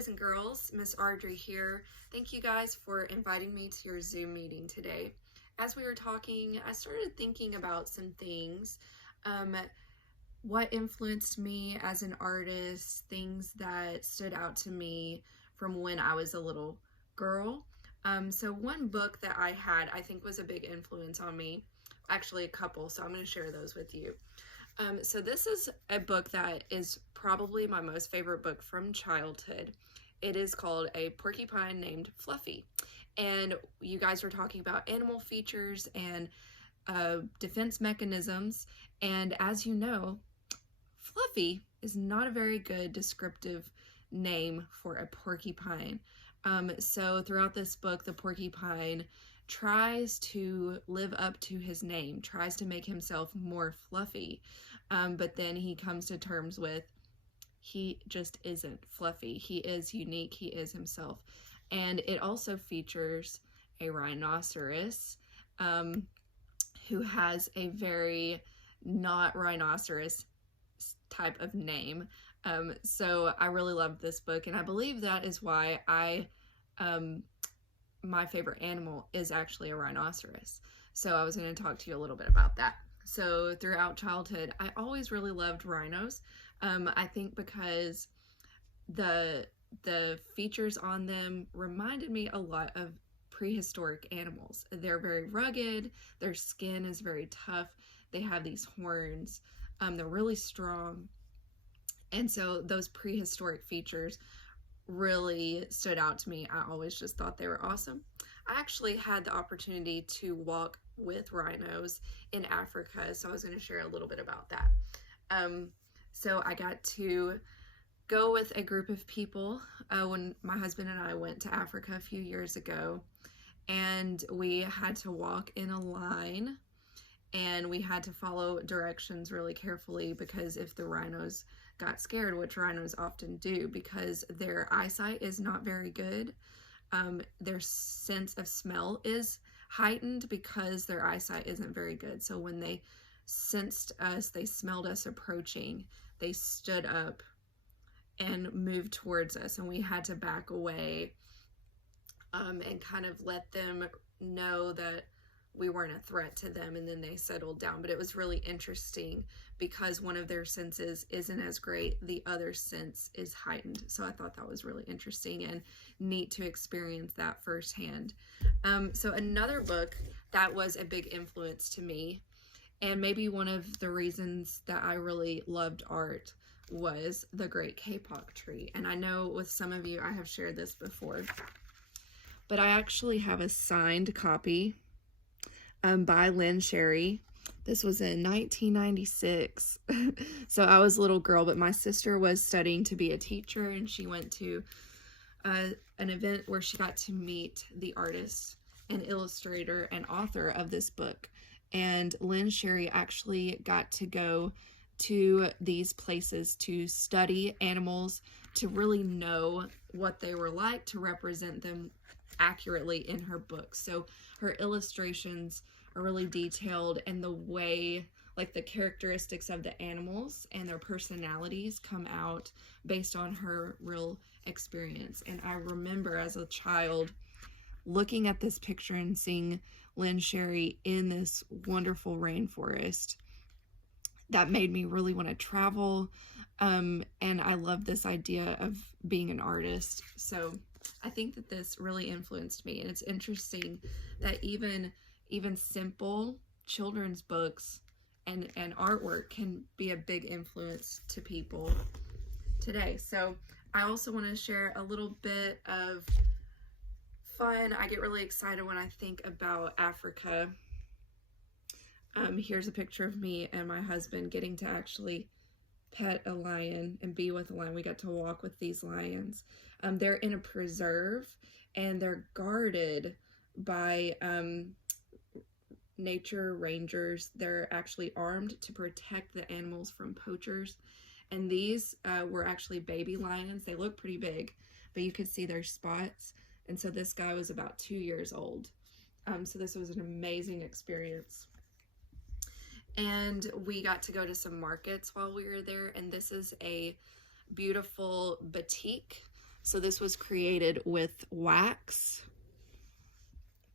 boys and girls, Miss Audrey here. Thank you guys for inviting me to your Zoom meeting today. As we were talking, I started thinking about some things. What influenced me as an artist, things that stood out to me from when I was a little girl. So one book that I had, I think was a big influence on me, actually a couple, so I'm going to share those with you. So this is a book that is probably my most favorite book from childhood. It is called A Porcupine Named Fluffy. And you guys were talking about animal features and defense mechanisms. And as you know, Fluffy is not a very good descriptive name for a porcupine. So throughout this book, the porcupine tries to live up to his name, tries to make himself more fluffy, but then he comes to terms with he just isn't fluffy. He is unique. He is himself. And it also features a rhinoceros who has a very not rhinoceros type of name. So I really loved this book, and I believe that is why my favorite animal is actually a rhinoceros. So I was going to talk to you a little bit about that. So throughout childhood, I always really loved rhinos. I think because the features on them reminded me a lot of prehistoric animals. They're very rugged, their skin is very tough, they have these horns, they're really strong, and so those prehistoric features really stood out to me. I always just thought they were awesome. I actually had the opportunity to walk with rhinos in Africa, so I was going to share a little bit about that. So I got to go with a group of people when my husband and I went to Africa a few years ago, and we had to walk in a line, and we had to follow directions really carefully, because if the rhinos got scared, which rhinos often do because their eyesight is not very good, their sense of smell is heightened because their eyesight isn't very good. So when they sensed us, they smelled us approaching, they stood up and moved towards us, and we had to back away and kind of let them know that we weren't a threat to them, and then they settled down. But it was really interesting because one of their senses isn't as great, the other sense is heightened. So I thought that was really interesting and neat to experience that firsthand. So another book that was a big influence to me, and maybe one of the reasons that I really loved art, was The Great Kapok Tree. And I know with some of you I have shared this before, but I actually have a signed copy by Lynn Sherry. This was in 1996. So I was a little girl, but my sister was studying to be a teacher, and she went to an event where she got to meet the artist and illustrator and author of this book. And Lynn Sherry actually got to go to these places to study animals, to really know what they were like, to represent them accurately in her book. So her illustrations are really detailed, and the way, like the characteristics of the animals and their personalities come out based on her real experience. And I remember as a child looking at this picture and seeing Lynn Sherry in this wonderful rainforest. That made me really want to travel, and I love this idea of being an artist. So I think that this really influenced me, and it's interesting that even simple children's books and artwork can be a big influence to people today. So I also want to share a little bit of fun. I get really excited when I think about Africa. Here's a picture of me and my husband getting to actually pet a lion and be with a lion. We got to walk with these lions. They're in a preserve, and they're guarded by nature rangers. They're actually armed to protect the animals from poachers. And these were actually baby lions. They look pretty big, but you could see their spots. And so this guy was about 2 years old. So this was an amazing experience. And we got to go to some markets while we were there, and this is a beautiful batik. So this was created with wax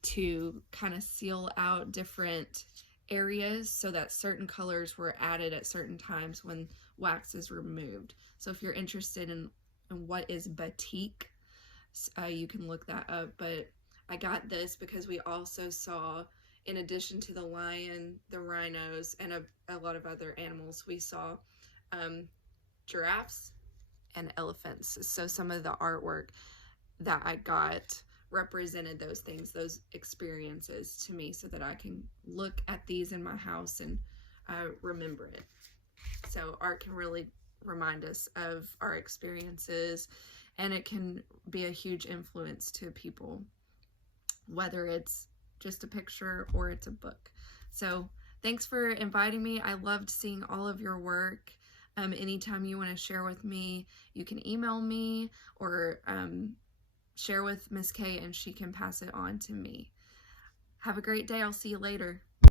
to kind of seal out different areas so that certain colors were added at certain times when wax is removed. So if you're interested in what is batik, you can look that up. But I got this because we also saw, in addition to the lion, the rhinos, and a lot of other animals, we saw giraffes and elephants. So some of the artwork that I got represented those things, those experiences to me, so that I can look at these in my house and remember it. So art can really remind us of our experiences, and it can be a huge influence to people, whether it's just a picture or it's a book. So thanks for inviting me. I loved seeing all of your work. Anytime you want to share with me, you can email me or share with Miss Kay and she can pass it on to me. Have a great day. I'll see you later.